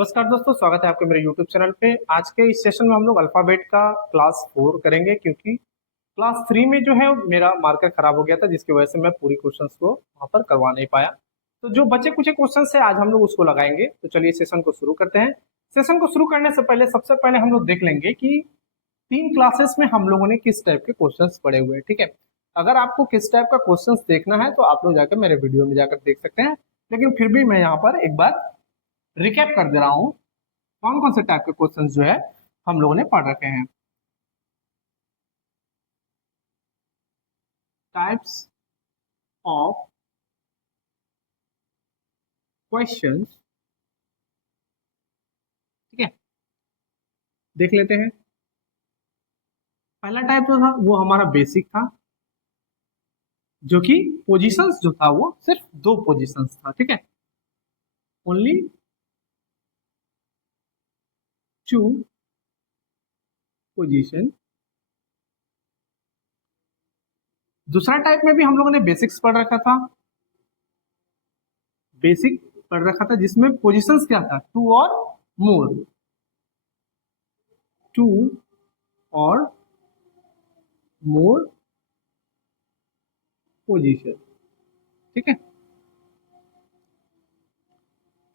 नमस्कार दोस्तों, स्वागत है आपके मेरे YouTube चैनल पे। आज के इस सेशन में हम लोग अल्फाबेट का क्लास 4 करेंगे, क्योंकि क्लास 3 में जो है मेरा मार्कर खराब हो गया था, जिसकी वजह से मैं पूरी क्वेश्चंस को वहां पर करवा नहीं पाया। तो जो बचे कुछ क्वेश्चंस है आज हम लोग उसको लगाएंगे। तो चलिए सेशन को शुरू करते हैं। सेशन को शुरू करने से पहले सबसे पहले हम लोग देख लेंगे कि 3 क्लासेस में हम लोगों ने किस टाइप के क्वेश्चंस पढ़े हुए हैं। ठीक है, अगर आपको किस टाइप का क्वेश्चंस देखना है तो आप लोग जाकर मेरे वीडियो में जाकर देख सकते हैं, लेकिन फिर भी मैं यहाँ पर एक बार रिकैप कर दे रहा हूँ कौन कौन से टाइप के क्वेश्चन जो है हम लोगों ने पढ़ रखे हैं। टाइप्स ऑफ क्वेश्चंस, ठीक है, देख लेते हैं। पहला टाइप जो था वो हमारा बेसिक था, जो कि पोजीशंस जो था वो सिर्फ 2 पोजीशंस था। ठीक है, ओनली 2 पोजीशन। दूसरा टाइप में भी हम लोगों ने बेसिक्स पढ़ रखा था, बेसिक पढ़ रखा था जिसमें पोजीशंस क्या था, 2 और मोर, 2 और मोर पोजीशन। ठीक है,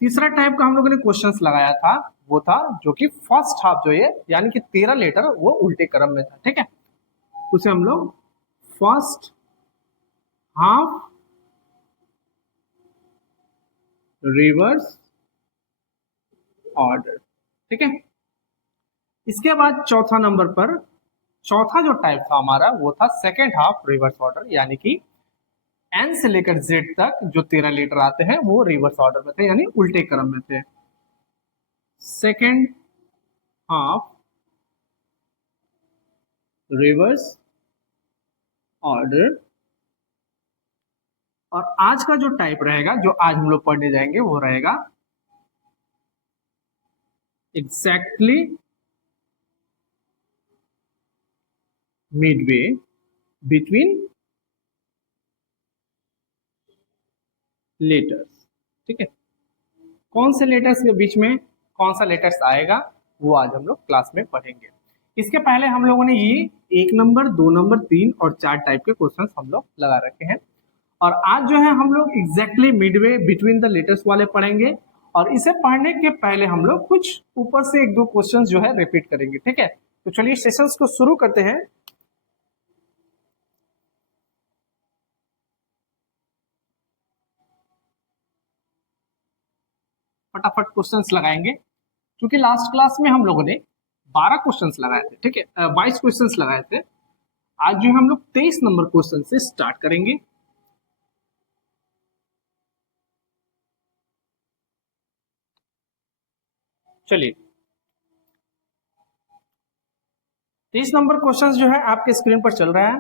तीसरा टाइप का हम लोगों ने क्वेश्चंस लगाया था वो था जो कि फर्स्ट हाफ जो है यानी कि 13 लेटर वो उल्टे क्रम में था। ठीक है, उसे हम लोग फर्स्ट हाफ रिवर्स ऑर्डर। ठीक है, इसके बाद चौथा नंबर पर चौथा जो टाइप था हमारा वो था सेकेंड हाफ रिवर्स ऑर्डर, यानी कि एन से लेकर जेड तक जो 13 लेटर आते हैं वो रिवर्स ऑर्डर में थे, यानी उल्टे क्रम में थे। Second half reverse order. और आज का जो टाइप रहेगा, जो आज हम लोग पढ़ने जाएंगे, वो रहेगा एग्जैक्टली मिडवे बिटवीन लेटर्स। ठीक है, कौन से लेटर्स के बीच में कौन सा लेटर्स आएगा वो आज हम लोग क्लास में पढ़ेंगे। इसके पहले हम लोगों ने ये 1 नंबर 2 नंबर 3 और 4 टाइप के क्वेश्चंस हम लोग लगा रखे हैं, और आज जो है हम लोग exactly midway between the letters वाले पढ़ेंगे। और इसे पढ़ने के पहले हम लोग कुछ ऊपर से 1-2 क्वेश्चंस जो है रिपीट करेंगे। ठीक है, तो चलिए सेशंस को शुरू करते हैं। फटाफट क्वेश्चंस लगाएंगे, क्योंकि लास्ट क्लास में हम लोगों ने 12 क्वेश्चंस लगाए थे। ठीक है, 22 क्वेश्चंस लगाए थे। आज जो हम लोग 23 नंबर क्वेश्चन से स्टार्ट करेंगे। चलिए, 23 नंबर क्वेश्चन जो है आपके स्क्रीन पर चल रहा है।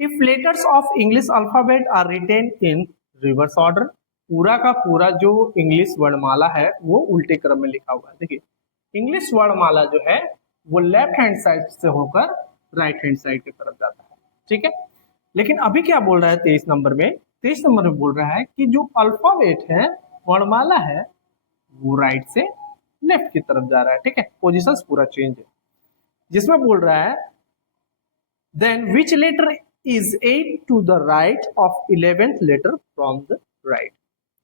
If letters of English alphabet are written in reverse order, पूरा का पूरा जो इंग्लिश वर्णमाला है वो उल्टे क्रम में लिखा हुआ है। देखिए, इंग्लिश वर्णमाला जो है वो लेफ्ट हैंड साइड से होकर राइट हैंड साइड की तरफ जाता है। ठीक है, लेकिन अभी क्या बोल रहा है 23 नंबर में? 23 नंबर में बोल रहा है कि जो अल्फाबेट है, वर्णमाला है, वो राइट से लेफ्ट की तरफ जा रहा है। ठीक है, पोजीशंस पूरा चेंज है, जिसमें बोल रहा है then which letter is 8 to the right of 11th letter from the right.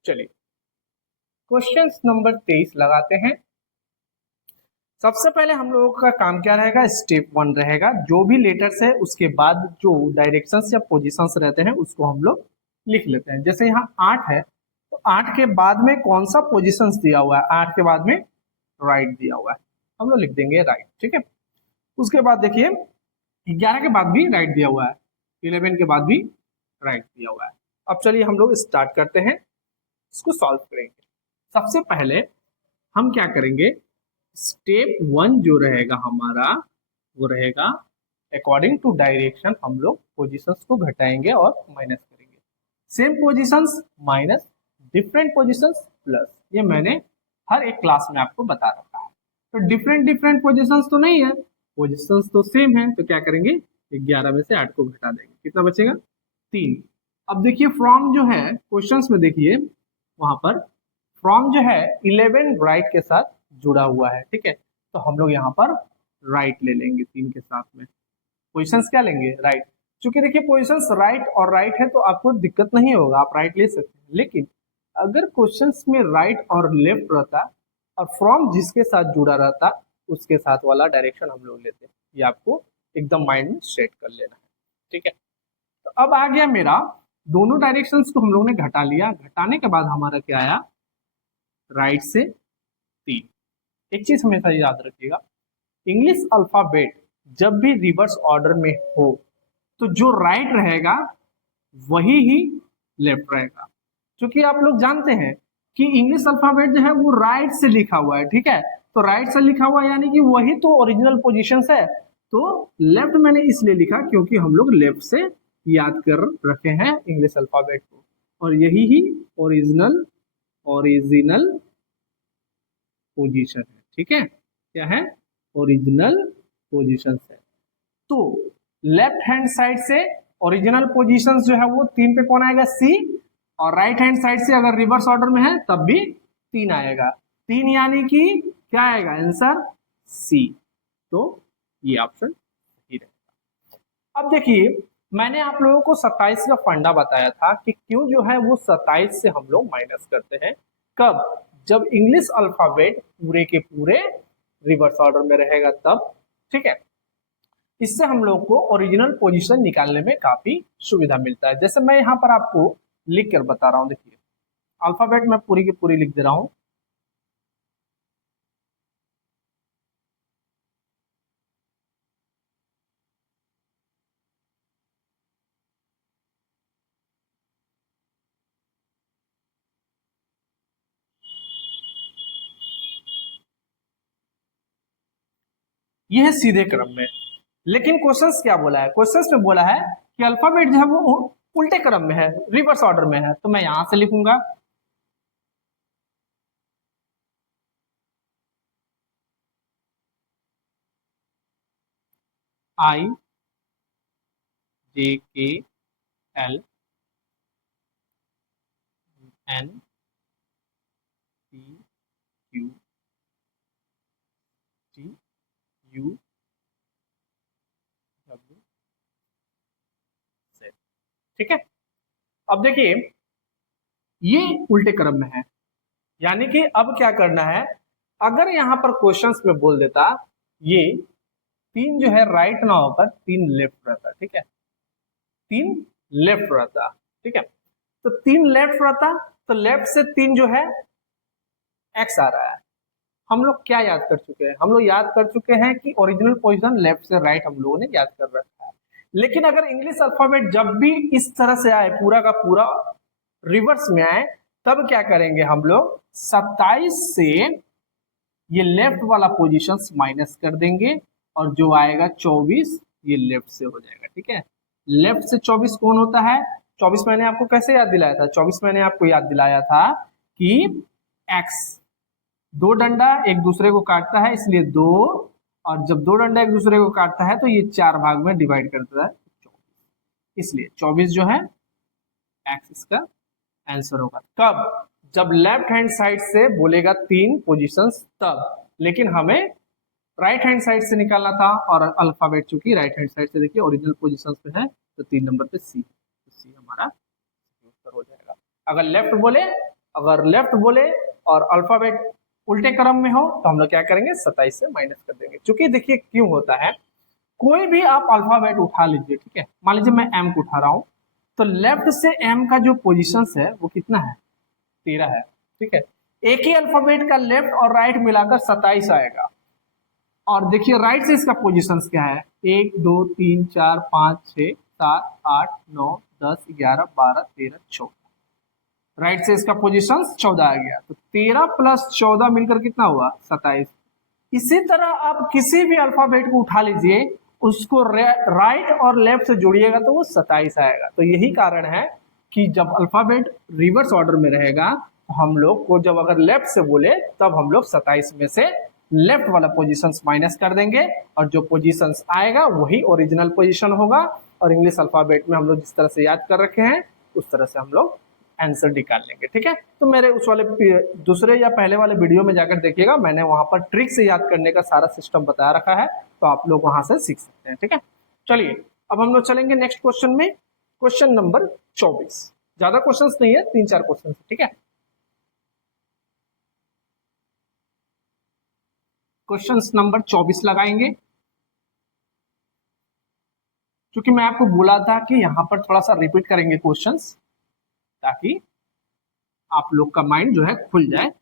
चलिए, क्वेश्चन नंबर 23 लगाते हैं। सबसे पहले हम लोगों का काम क्या रहेगा? स्टेप 1 रहेगा, जो भी लेटर्स है उसके बाद जो डायरेक्शंस या पोजीशंस रहते हैं उसको हम लोग लिख लेते हैं। जैसे यहाँ 8 है, तो 8 के बाद में कौन सा पोजीशंस दिया हुआ है? 8 के बाद में राइट दिया हुआ है, हम लोग लिख देंगे राइट। ठीक है, उसके बाद देखिए 11 के बाद भी राइट दिया हुआ है, 11 के बाद भी राइट दिया हुआ है। अब चलिए हम लोग स्टार्ट करते हैं, इसको सॉल्व करेंगे। सबसे पहले हम क्या करेंगे? स्टेप 1 जो रहेगा हमारा वो रहेगा अकॉर्डिंग टू डायरेक्शन हम लोग पोजीशंस को घटाएंगे और माइनस करेंगे। Same positions minus, different positions plus, ये मैंने हर एक क्लास में आपको बता रखा है। तो डिफरेंट डिफरेंट पोजीशंस तो नहीं है, पोजीशंस तो सेम है, तो क्या करेंगे? 11 में से 8 को घटा देंगे, कितना बचेगा? 3। अब देखिए फ्रॉम जो है क्वेश्चंस में देखिए वहां पर फ्रॉम जो है 11 राइट के साथ जुड़ा हुआ है, ठीक है, तो हम लोग यहाँ पर राइट ले लेंगे 3 के साथ में। पोजिशंस क्या लेंगे? राइट। क्योंकि देखिए पोजिशंस राइट और राइट है तो आपको दिक्कत नहीं होगा, आप राइट ले सकते हैं। लेकिन अगर क्वेश्चंस में राइट और लेफ्ट रहता और फ्रॉम जिसके साथ जुड़ा रहता उसके साथ वाला डायरेक्शन हम लोग लेते, ये आपको एकदम माइंड में सेट कर लेना है, ठीक है। तो अब आ गया मेरा, दोनों डायरेक्शंस को हम लोग ने घटा लिया, घटाने के बाद हमारा क्या आया? राइट से 3। एक चीज हमेशा याद रखिएगा, इंग्लिश अल्फाबेट जब भी रिवर्स ऑर्डर में हो तो जो राइट रहेगा वही ही लेफ्ट रहेगा। क्योंकि आप लोग जानते हैं कि इंग्लिश अल्फाबेट जो है वो राइट से लिखा हुआ है, ठीक है, तो राइट से लिखा हुआ यानी कि वही तो ओरिजिनल पोजीशन है। तो लेफ्ट मैंने इसलिए लिखा क्योंकि हम लोग लेफ्ट से याद कर रखे हैं इंग्लिश अल्फाबेट को, और यही ही ओरिजिनल ओरिजिनल पोजीशन है, ठीक है। क्या है? ओरिजिनल पोजीशन है। तो लेफ्ट हैंड साइड से ओरिजिनल पोजीशन जो है वो 3 पे कौन आएगा? सी। और राइट हैंड साइड से अगर रिवर्स ऑर्डर में है तब भी 3 आएगा। 3 यानी कि क्या आएगा आंसर? सी। तो ये ऑप्शन सही रहेगा। अब देखिए मैंने आप लोगों को 27 का फंडा बताया था कि क्यों जो है वो 27 से हम लोग माइनस करते हैं। कब? जब इंग्लिश अल्फाबेट पूरे के पूरे रिवर्स ऑर्डर में रहेगा तब, ठीक है। इससे हम लोग को ओरिजिनल पोजीशन निकालने में काफी सुविधा मिलता है। जैसे मैं यहाँ पर आपको लिख कर बता रहा हूँ, देखिए अल्फाबेट मैं पूरी की पूरी लिख दे रहा हूँ। यह है सीधे क्रम में, लेकिन क्वेश्चंस क्या बोला है? क्वेश्चंस में बोला है कि अल्फाबेट जो है वो उल्टे क्रम में है, रिवर्स ऑर्डर में है। तो मैं यहां से लिखूंगा I J K L N P Q T U W Z, ठीक है। अब देखिए ये उल्टे क्रम में है, यानी कि अब क्या करना है, अगर यहां पर क्वेश्चंस में बोल देता ये 3 जो है राइट ना होकर 3 लेफ्ट रहता, ठीक है, 3 लेफ्ट रहता, ठीक है। तो 3 लेफ्ट रहता तो लेफ्ट से 3 जो है एक्स आ रहा है। हम लोग क्या याद कर चुके हैं? हम लोग याद कर चुके हैं कि ओरिजिनल पोजीशन लेफ्ट से राइट हम लोगों ने याद कर रखा है। लेकिन अगर इंग्लिश अल्फाबेट जब भी इस तरह से आए, पूरा का पूरा रिवर्स में आए, तब क्या करेंगे हम लोग? 27 से ये लेफ्ट वाला पोजीशन माइनस कर देंगे और जो आएगा 24 ये लेफ्ट से हो जाएगा, ठीक है। लेफ्ट से 24 कौन होता है? 24 मैंने आपको कैसे याद दिलाया था? 24 मैंने आपको याद दिलाया था कि x, 2 डंडा एक दूसरे को काटता है इसलिए 2, और जब 2 डंडा एक दूसरे को काटता है तो ये 4 भाग में डिवाइड करता है 24, इसलिए 24 जो है x इसका आंसर होगा। कब? जब लेफ्ट हैंड साइड से बोलेगा 3 पोजीशंस तब, लेकिन हमें राइट हैंड साइड से निकालना था और अल्फाबेट चूंकि राइट हैंड साइड से देखिए ओरिजिनल पोजीशंस पे है तो 3 नंबर पे सी, तो सी हमारा उत्तर हो जाएगा। अगर लेफ्ट बोले और अल्फाबेट उल्टे क्रम में हो तो हम लोग क्या करेंगे? 27 से माइनस कर देंगे। चूंकि देखिए क्यों होता है, कोई भी आप अल्फाबेट उठा लीजिए, ठीक है, मान लीजिए मैं एम को उठा रहा हूं, तो लेफ्ट से एम का जो पोजीशन है वो कितना है? 13 है, ठीक है। एक ही अल्फाबेट का लेफ्ट और राइट मिलाकर 27 आएगा। और देखिए राइट से इसका पोजीशन क्या है? 1 2 3 4 5 6 7 8 9 10 11 12 13 14, राइट से इसका पोजीशन 14 आ गया, तो 13 प्लस 14 मिलकर कितना हुआ? 27। इसी तरह आप किसी भी अल्फाबेट को उठा लीजिए, उसको राइट और लेफ्ट से जोड़िएगा तो वो 27 आएगा। तो यही कारण है कि जब अल्फाबेट रिवर्स ऑर्डर में रहेगा तो हम लोग को जब अगर लेफ्ट से बोले तब हम लोग 27 में से लेफ्ट वाला पोजीशंस माइनस कर देंगे और जो पोजीशंस आएगा वही ओरिजिनल पोजीशन होगा। और इंग्लिश अल्फाबेट में हम लोग जिस तरह से याद कर रखे हैं उस तरह से हम लोग आंसर निकाल लेंगे। ठीक है, तो मेरे उस वाले दूसरे या पहले वाले वीडियो में जाकर देखिएगा, मैंने वहां पर ट्रिक से याद करने का सारा सिस्टम बता रखा है, तो आप लोग वहां से सीख सकते हैं। ठीक है, चलिए अब हम लोग चलेंगे नेक्स्ट क्वेश्चन में, क्वेश्चन नंबर 24। ज्यादा क्वेश्चंस नहीं है, 3-4 क्वेश्चन। ठीक है, क्वेश्चन नंबर 24 लगाएंगे। क्योंकि मैं आपको बोला था कि यहां पर थोड़ा सा रिपीट करेंगे क्वेश्चंस, ताकि आप लोग का माइंड जो है खुल जाए।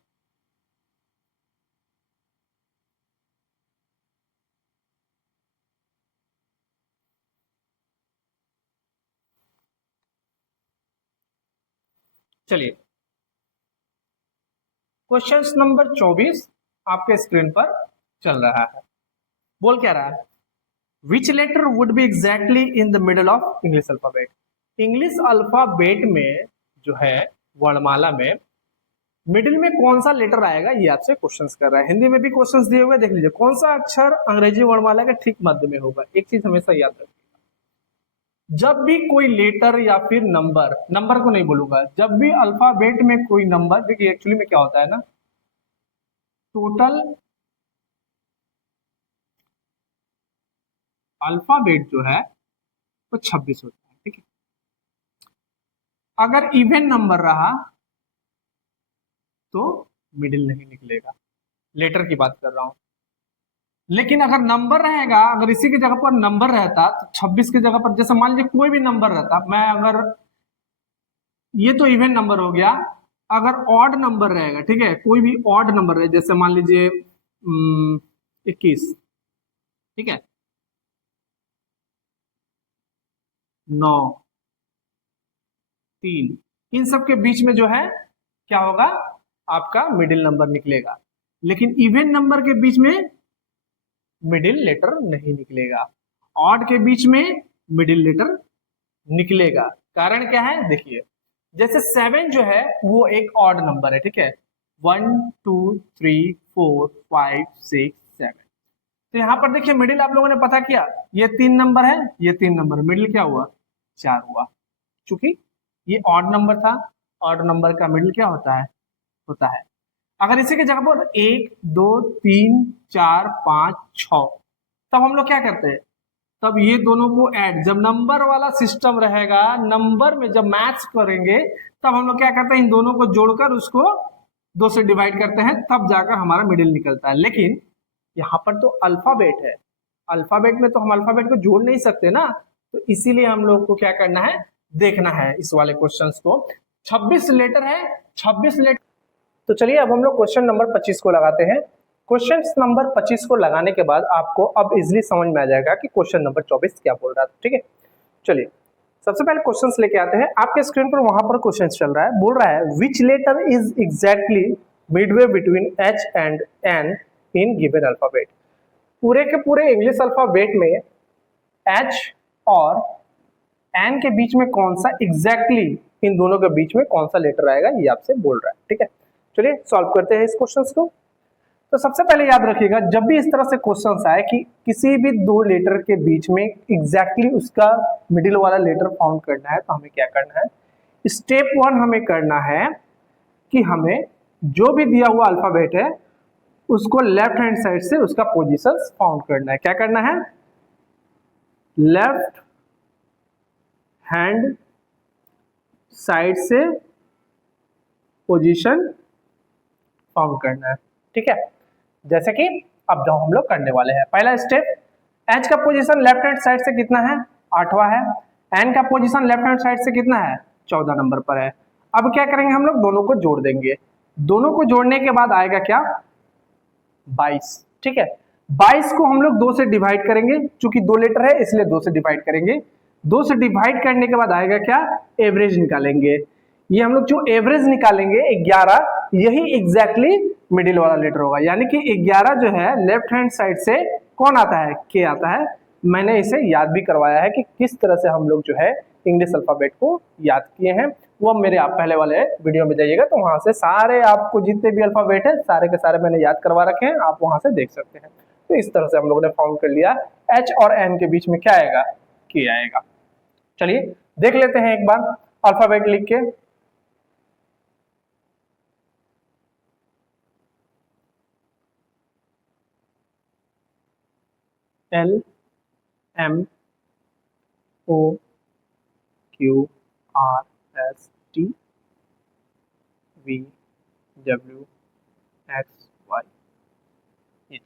चलिए, क्वेश्चन नंबर 24 आपके स्क्रीन पर चल रहा है। बोल क्या रहा है, which letter would be exactly in the middle of English alphabet. English alphabet में जो है वर्णमाला में मिडिल में कौन सा लेटर आएगा, ये आपसे क्वेश्चंस कर रहा है। हिंदी में भी क्वेश्चंस दिए हुए, देख लीजिए कौन सा अक्षर अंग्रेजी वर्णमाला के ठीक मध्य में होगा। एक चीज हमेशा याद रखिए, जब भी कोई लेटर या फिर नंबर, नंबर को नहीं बोलूंगा, जब भी अल्फाबेट में कोई नंबर, देखिए एक्चुअली में क्या होता है ना, टोटल अल्फाबेट जो है वो 26 होता है। ठीक है, अगर इवन नंबर रहा तो मिडिल नहीं निकलेगा, लेटर की बात कर रहा हूं। लेकिन अगर नंबर रहेगा, अगर इसी की जगह पर नंबर रहता तो 26 की जगह पर, जैसे मान लीजिए कोई भी नंबर रहता, मैं अगर, ये तो इवन नंबर हो गया, अगर ऑड नंबर रहेगा, ठीक है, कोई भी ऑड नंबर रहे, जैसे मान लीजिए 21, ठीक है, 9, 3, इन सब के बीच में जो है क्या होगा, आपका मिडिल नंबर निकलेगा। लेकिन इवन नंबर के बीच में मिडिल लेटर नहीं निकलेगा, ऑड के बीच में मिडिल लेटर निकलेगा। कारण क्या है, देखिए जैसे 7 जो है वो एक ऑड नंबर है, ठीक है, 1 2 3 4 5 6 7, तो यहां पर देखिए मिडिल आप लोगों ने पता किया, ये 3 नंबर है, ये 3 नंबर, मिडिल क्या हुआ, 4 हुआ। चूंकि ये ऑड नंबर था, ऑड नंबर का मिडिल क्या होता है। अगर इसी की जगह पर 1 2 3 4 5 6, तब हम लोग क्या करते हैं, तब ये दोनों को ऐड, जब नंबर वाला सिस्टम रहेगा, नंबर में जब मैथ्स करेंगे, तब हम लोग क्या करते हैं, इन दोनों को जोड़कर उसको 2 से डिवाइड करते हैं, तब जाकर हमारा मिडिल निकलता है। लेकिन यहाँ पर तो अल्फाबेट है, अल्फाबेट में तो हम अल्फाबेट को जोड़ नहीं सकते ना, तो इसीलिए हम लोग को क्या करना है, देखना है इस वाले क्वेश्चंस को। 26 लेटर है, 26 लेटर। तो चलिए अब हम लोग क्वेश्चन नंबर 25 को लगाते हैं। क्वेश्चन नंबर 25 को लगाने के बाद आपको अब इजिली समझ में आ जाएगा कि क्वेश्चन नंबर 24 क्या बोल रहा था। ठीक है, चलिए सबसे पहले क्वेश्चंस लेके आते हैं। आपके स्क्रीन पर वहां पर क्वेश्चन चल रहा है, बोल रहा है which letter is exactly midway between H and N in given alphabet. पूरे के पूरे इंग्लिश अल्फाबेट में एच और एन के बीच में कौन सा एग्जैक्टली, इन दोनों के बीच में कौन सा लेटर आएगा, ये आपसे बोल रहा है। ठीक है, चलिए सॉल्व करते हैं इस क्वेश्चन को। तो सबसे पहले याद रखिएगा, जब भी इस तरह से क्वेश्चन आए कि किसी भी दो लेटर के बीच में एग्जैक्टली उसका मिडिल वाला लेटर फाउंड करना है, तो हमें क्या करना है, स्टेप 1 हमें करना है कि हमें जो भी दिया हुआ अल्फाबेट है उसको लेफ्ट हैंड साइड से उसका पोजीशन फाउंड करना है। क्या करना है, लेफ्ट हैंड साइड से पोजीशन फाउंड करना है। ठीक है, जैसे कि अब जो हम लोग करने वाले हैं, पहला स्टेप, एच का पोजीशन लेफ्ट हैंड साइड से कितना है, 8वां है। एन का पोजीशन लेफ्ट हैंड साइड से कितना है, 14 नंबर पर है। अब क्या करेंगे, हम लोग दोनों को जोड़ देंगे। दोनों को जोड़ने के बाद आएगा क्या, 22। ठीक है, 22 को हम लोग 2 से डिवाइड करेंगे, चूंकि 2 लेटर है इसलिए 2 से डिवाइड करेंगे। 2 से डिवाइड करने के बाद आएगा क्या, एवरेज निकालेंगे। ये हम लोग जो एवरेज निकालेंगे 11, यही एग्जैक्टली मिडिल वाला लेटर होगा। यानी कि 11 जो है लेफ्ट हैंड साइड से कौन आता है, के आता है। मैंने इसे याद भी करवाया है कि किस तरह से हम लोग जो है इंग्लिश अल्फाबेट को याद किए हैं, वो मेरे आप पहले वाले वीडियो में जाइएगा तो वहां से सारे आपको जितने भी अल्फाबेट है सारे के सारे मैंने याद करवा रखे हैं, आप वहां से देख सकते हैं। तो इस तरह से हम लोगों ने फाउंड कर लिया, एच और एन के बीच में क्या आएगा, के आएगा। चलिए देख लेते हैं एक बार अल्फाबेट लिख के। L M O Q R S T V W X Y Z।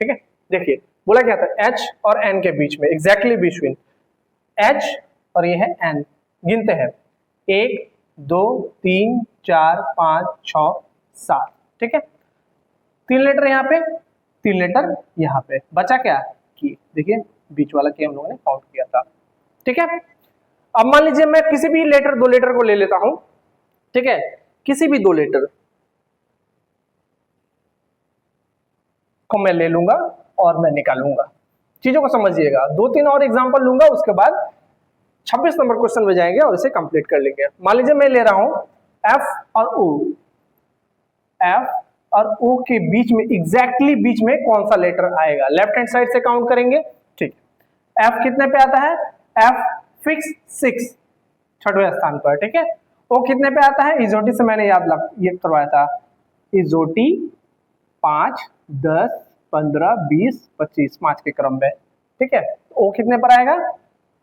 ठीक है, देखिए बोला क्या था, H और N के बीच में, एग्जैक्टली बिटवीन H और ये है N, गिनते हैं 1 2 3 4 5 6 7। ठीक है, 3 लेटर यहाँ पे, 3 लेटर यहाँ पे, बचा क्या की, देखिए बीच वाला की हम लोगों ने काउंट किया था। ठीक है, अब मान लीजिए मैं किसी भी लेटर, 2 लेटर को ले लेता हूं। ठीक है, किसी भी 2 लेटर को मैं ले लूंगा और मैं निकालूंगा। चीजों को समझिएगा, 2-3 और एग्जांपल लूंगा, उसके बाद 26 नंबर क्वेश्चन में जाएंगे और इसे कंप्लीट कर लेंगे। मान लीजिए मैं ले रहा हूं F और O, F और O के बीच में, एग्जैक्टली बीच में कौन सा लेटर आएगा, लेफ्ट हैंड साइड से काउंट करेंगे। ठीक, F कितने पे आता है, F फिक्स 6 छठवें स्थान पर। ठीक है, O कितने पे आता है, इजोटी से मैंने ये करवाया था, इजोटी 5 10 15 20 25 5 के क्रम में। ठीक है, O कितने पर आएगा,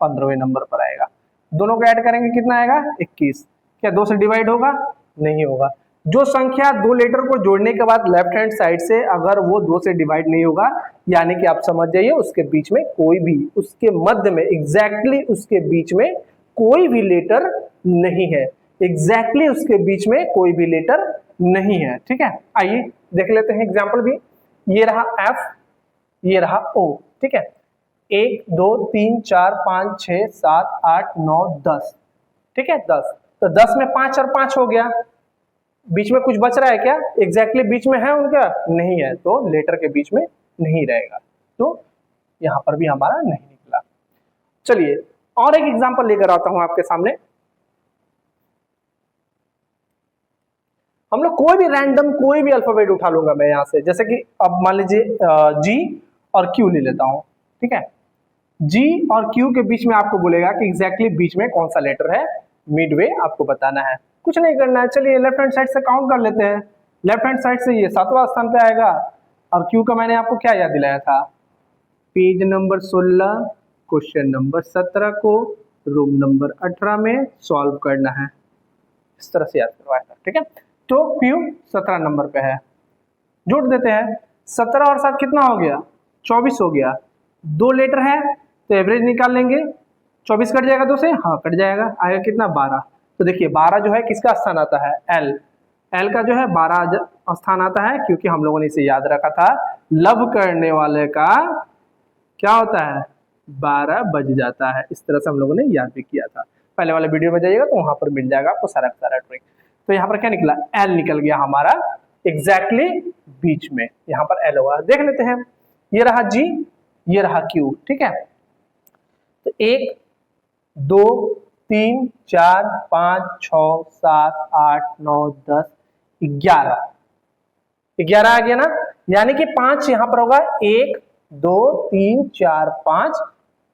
15वें नंबर पर आएगा। दोनों को ऐड करेंगे कितना आएगा, 21। क्या 2 से डिवाइड होगा, नहीं होगा। जो संख्या 2 लेटर को जोड़ने के बाद लेफ्ट हैंड साइड से अगर वो 2 से डिवाइड नहीं होगा, यानी कि आप समझ जाइए उसके बीच में कोई भी, उसके मध्य में, एग्जैक्टली उसके बीच में कोई भी लेटर नहीं है, एग्जैक्टली उसके बीच में कोई भी लेटर नहीं है। ठीक है, आइए देख लेते हैं एग्जाम्पल भी। ये रहा F, ये रहा O। ठीक है, 1 2 3 4 5 6 7 8 9 10। ठीक है, 10, तो 10 में 5 और 5 हो गया, बीच में कुछ बच रहा है क्या, एग्जैक्टली बीच में है उनका, नहीं है, तो लेटर के बीच में नहीं रहेगा, तो यहां पर भी हमारा नहीं निकला। चलिए और एक एग्जांपल लेकर आता हूं आपके सामने। हम लोग कोई भी रैंडम कोई भी अल्फाबेट उठा लूंगा मैं यहां से, जैसे कि अब मान लीजिए G और Q ले लेता हूं। ठीक है, G और Q के बीच में आपको बोलेगा कि एग्जैक्टली बीच में कौन सा लेटर है, मिडवे आपको बताना है, कुछ नहीं करना है। चलिए लेफ्ट हैंड साइड से काउंट कर लेते हैं। लेफ्ट हैंड साइड से ये 7वां स्थान पे आएगा, और Q का मैंने आपको क्या याद दिलाया था, पेज नंबर 16 क्वेश्चन नंबर 17 को रूम नंबर 18 में सॉल्व करना है, इस तरह से याद करवाया था। ठीक है, तो Q 17 नंबर पे है, जोड़ देते हैं, 17 और 7 कितना हो गया, 24 हो गया। 2 लेटर है तो एवरेज निकाल लेंगे, 24 कट जाएगा 2 से, हाँ कट जाएगा, आएगा कितना 12। तो देखिए 12 जो है किसका स्थान आता है, L, L का जो है 12 स्थान आता है, क्योंकि हम लोगों ने इसे याद रखा था, लब करने वाले का क्या होता है, 12 बज जाता है, इस तरह से हम लोगों ने याद भी किया था। पहले वाले वीडियो में जाइएगा तो वहां पर मिल जाएगा आपको सारा ट्रिक। तो यहाँ पर क्या निकला, L निकल गया हमारा एग्जैक्टली बीच में, यहाँ पर L होगा। देख लेते हैं, ये रहा G, ये रहा Q। ठीक है, तो 1 2 3 4 5 6 7 8 9 10 11 11 आ गया ना, यानी कि 5 यहां पर होगा, 1 2 3 4 5,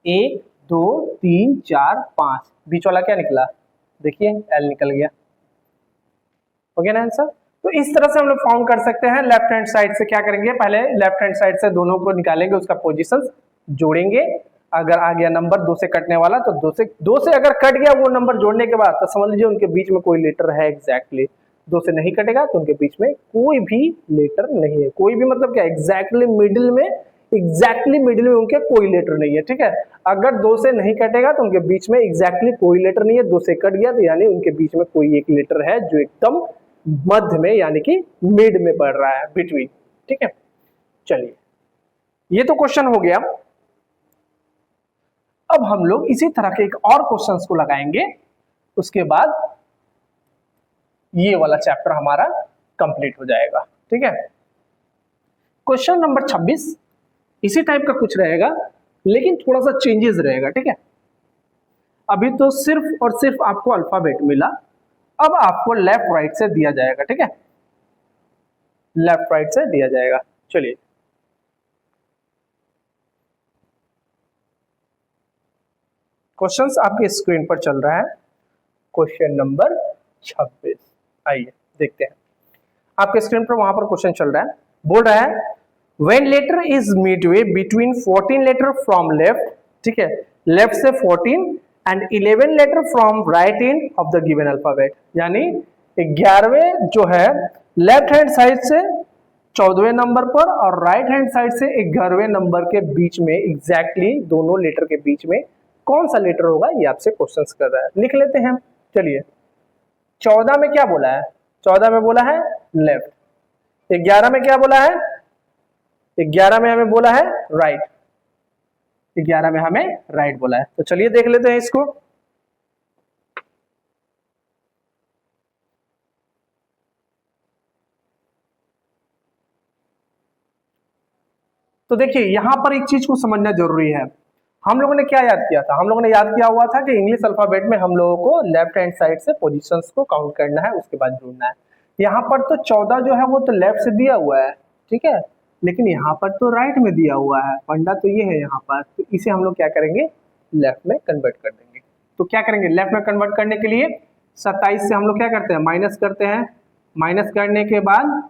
1 2 3 4 5, बीच वाला क्या निकला, देखिए L निकल गया। हो गया ना आंसर। तो इस तरह से हम लोग फाउंड कर सकते हैं। लेफ्ट हैंड साइड से क्या करेंगे, पहले लेफ्ट हैंड साइड से दोनों को निकालेंगे, उसका पोजीशन जोड़ेंगे, अगर आ गया नंबर 2 से कटने वाला तो 2 से अगर कट गया वो नंबर जोड़ने के बाद, तो समझ लीजिए उनके बीच में कोई लेटर है एग्जैक्टली। 2 से नहीं कटेगा तो उनके बीच में कोई भी लेटर नहीं है, कोई भी मतलब क्या, एग्जैक्टली मिडिल में, एग्जैक्टली मिडिल में उनके कोई लेटर नहीं है। ठीक है, अगर 2 से नहीं कटेगा तो उनके बीच में एग्जैक्टली कोई लेटर नहीं है, 2 से कट गया तो यानी उनके बीच में कोई एक लेटर है जो एकदम मध्य में, यानी कि मिड में पड़ रहा है, बिटवीन। ठीक है, चलिए ये तो क्वेश्चन हो गया। अब हम लोग इसी तरह के एक और क्वेश्चंस को लगाएंगे, उसके बाद ये वाला चैप्टर हमारा कंप्लीट हो जाएगा। ठीक है, क्वेश्चन नंबर 26 इसी टाइप का कुछ रहेगा, लेकिन थोड़ा सा चेंजेस रहेगा। ठीक है, अभी तो सिर्फ और सिर्फ आपको अल्फाबेट मिला, अब आपको लेफ्ट राइट से दिया जाएगा। ठीक है, लेफ्ट राइट से दिया जाएगा। चलिए क्वेश्चंस आपके स्क्रीन पर चल रहा है, क्वेश्चन नंबर 26, आइए देखते हैं। आपके स्क्रीन पर वहां पर क्वेश्चन चल रहा है, बोल रहा है when letter is midway between 14 letter from left, ठीक है, लेफ्ट से 14 and 11 letter from right end of the given alphabet, यानी 11वें जो है लेफ्ट हैंड साइड से 14वें नंबर पर और राइट हैंड साइड से 11वें नंबर के बीच में एग्जैक्टली दोनों लेटर के बीच में कौन सा लेटर होगा, ये आपसे क्वेश्चंस कर रहा है। लिख लेते हैं हम। चलिए 14 में क्या बोला है, 14 में बोला है लेफ्ट, 11 में क्या बोला है, 11 में हमें बोला है राइट, 11 में हमें राइट बोला है। तो चलिए देख लेते हैं इसको। तो देखिए यहां पर एक चीज को समझना जरूरी है। हम लोगों ने क्या याद किया था, हम लोगों ने याद किया हुआ था कि इंग्लिश अल्फाबेट में हम लोगों को लेफ्ट हैंड साइड से पोजीशंस को काउंट करना है, उसके बाद ढूंढना है। यहाँ पर तो 14 जो है वो तो लेफ्ट से दिया हुआ है, ठीक है, लेकिन यहाँ पर तो राइट में दिया हुआ है। फंडा तो ये है यहाँ पर, तो इसे हम लोग क्या करेंगे, लेफ्ट में कन्वर्ट कर देंगे। तो क्या करेंगे, लेफ्ट में कन्वर्ट करने के लिए 27 से हम लोग क्या करते हैं, माइनस करते हैं। माइनस करने के बाद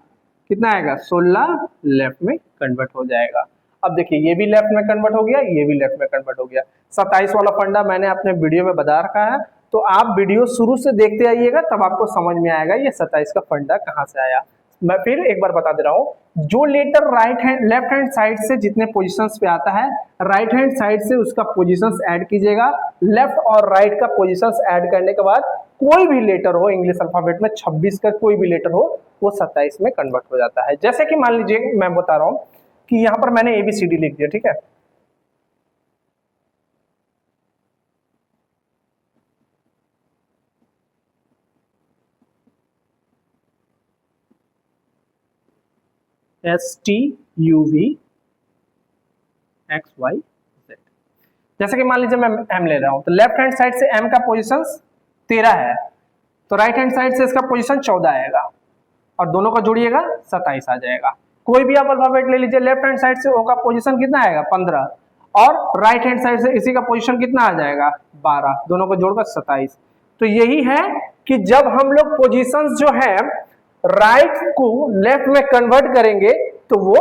कितना आएगा, 16 लेफ्ट में कन्वर्ट हो जाएगा। अब देखिए ये भी लेफ्ट में कन्वर्ट हो गया, ये भी लेफ्ट में कन्वर्ट हो गया। 27 वाला फंडा मैंने अपने वीडियो में बता रखा है, तो आप वीडियो शुरू से देखते आइएगा, तब आपको समझ में आएगा ये 27 का फंडा कहाँ से आया। मैं फिर एक बार बता दे रहा हूँ, जो letter right hand left hand side से जितने पोजीशंस पे आता है, राइट हैंड साइड से उसका पोजीशंस ऐड कीजिएगा। लेफ्ट और राइट का पोजीशंस ऐड करने के बाद कोई भी लेटर हो इंग्लिश अल्फाबेट में, 26 का कोई भी लेटर हो, वो 27 में कन्वर्ट हो जाता है। जैसे कि मान लीजिए मैं बता रहा हूँ कि यहां पर मैंने ABCD लिख दिया, ठीक है, STUVXYZ। जैसे कि मान लीजिए मैं M ले रहा हूं, तो लेफ्ट हैंड साइड से M का पोजीशन 13 है, तो राइट हैंड साइड से इसका पोजीशन 14 आएगा, और दोनों का जोड़िएगा 27 आ जाएगा। कोई भी आप अल्फाबेट ले लीजिए, लेफ्ट हैंड साइड से O का पोजीशन कितना आएगा, 15, और राइट हैंड साइड से इसी का पोजीशन कितना आ जाएगा, 12, दोनों को जोड़कर 27। तो यही है कि जब हम लोग पोजीशंस जो है राइट को लेफ्ट में कन्वर्ट करेंगे तो वो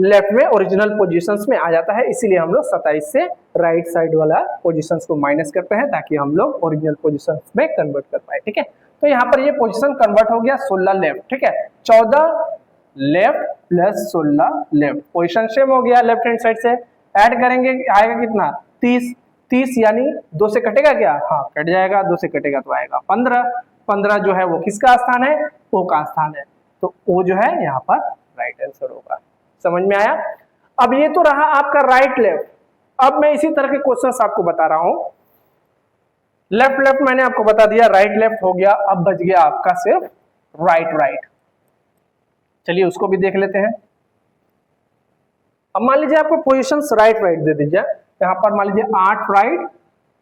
लेफ्ट में ओरिजिनल पोजीशंस में आ जाता है, इसीलिए हम लोग 27 से राइट साइड वाला पोजीशंस को माइनस करते हैं ताकि हम लोग ओरिजिनल पोजीशंस में कन्वर्ट कर पाए, ठीक है। तो यहाँ पर ये पोजीशन कन्वर्ट हो गया 16 लेफ्ट, ठीक है, 14 left plus 16 left, position same हो गया। लेफ्ट हैंड साइड से ऐड करेंगे आएगा कितना, 30, 30 यानी 2 से कटेगा क्या, हाँ कट जाएगा, 2 से कटेगा तो आएगा 15, 15 जो है वो किसका स्थान है, O का स्थान है, तो O जो है यहाँ पर राइट आंसर होगा। समझ में आया। अब ये तो रहा आपका राइट लेफ्ट। अब मैं इसी तरह के क्वेश्चंस आपको बता रहा हूं। लेफ्ट लेफ्ट मैंने आपको बता दिया, राइट लेफ्ट हो गया, अब बच गया आपका सिर्फ राइट राइट। चलिए उसको भी देख लेते हैं। अब मान लीजिए आपको पोजीशंस राइट राइट दे दीजिए, यहां पर मान लीजिए 8 राइट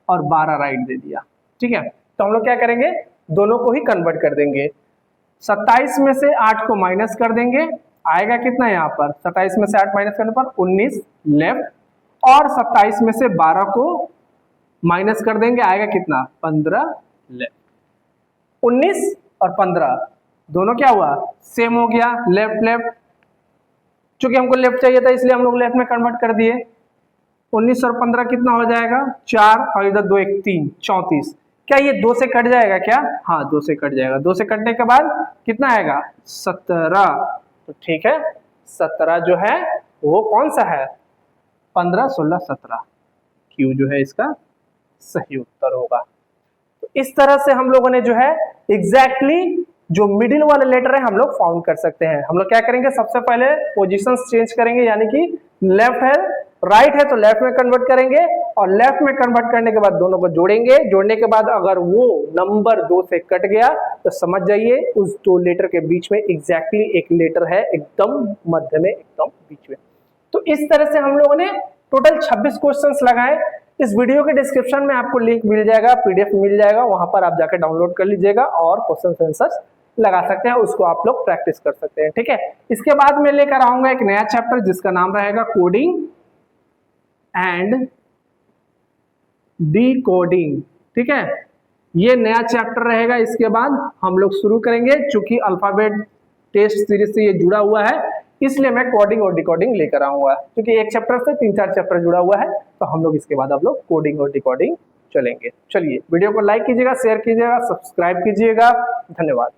और 12 राइट दे दिया, ठीक है, तो हम लोग क्या करेंगे, दोनों को ही कन्वर्ट कर देंगे। 27 में से 8 को माइनस कर देंगे, आएगा कितना यहाँ पर, 27 में से 8 माइनस करने पर 19 लेफ्ट, और 27 में से 12 को माइनस कर देंगे, आएगा कितना, 15 लेफ्ट। 19 और 15 दोनों क्या हुआ, सेम हो गया, लेफ्ट लेफ्ट, चूंकि हमको लेफ्ट चाहिए था इसलिए हम लोग लेफ्ट में कन्वर्ट कर दिए। 19 और 15 कितना हो जाएगा, 4, और इधर 2 1 3, 34। क्या ये 2 से कट जाएगा क्या, हाँ 2 से कट जाएगा। 2 से कटने के बाद कितना आएगा, 17। तो ठीक है, 17 जो है वो कौन सा है, 15 16 17, क्यू जो है इसका सही उत्तर होगा। तो इस तरह से हम लोगों ने जो है एग्जैक्टली जो मिडिल वाले लेटर है हम लोग फाउंड कर सकते हैं। हम लोग क्या करेंगे, सबसे पहले पोजीशंस चेंज करेंगे, यानी कि लेफ्ट है राइट है तो लेफ्ट में कन्वर्ट करेंगे, और लेफ्ट में कन्वर्ट करने के बाद दोनों को जोड़ेंगे। जोड़ने के बाद अगर वो नंबर 2 से कट गया तो समझ जाइए उस 2 लेटर के बीच में एग्जैक्टली एक लेटर है, एकदम मध्य में, एकदम बीच में। तो इस तरह से हम लोगों ने टोटल 26 क्वेश्चंस लगाए। इस वीडियो के डिस्क्रिप्शन में आपको लिंक मिल जाएगा, PDF मिल जाएगा, वहां पर आप जाकर डाउनलोड कर लीजिएगा और क्वेश्चन आंसर्स लगा सकते हैं, उसको आप लोग प्रैक्टिस कर सकते हैं, ठीक है। इसके बाद मैं लेकर आऊंगा एक नया चैप्टर जिसका नाम रहेगा कोडिंग एंड डिकोडिंग, ठीक है, ये नया चैप्टर रहेगा। इसके बाद हम लोग शुरू करेंगे, चूंकि अल्फाबेट टेस्ट सीरीज से ये जुड़ा हुआ है, इसलिए मैं कोडिंग और डिकोडिंग लेकर आऊंगा, क्योंकि एक चैप्टर से 3-4 चैप्टर जुड़ा हुआ है, तो हम लोग इसके बाद आप लोग कोडिंग और डिकोडिंग चलेंगे। चलिए वीडियो को लाइक कीजिएगा, शेयर कीजिएगा, सब्सक्राइब कीजिएगा। धन्यवाद।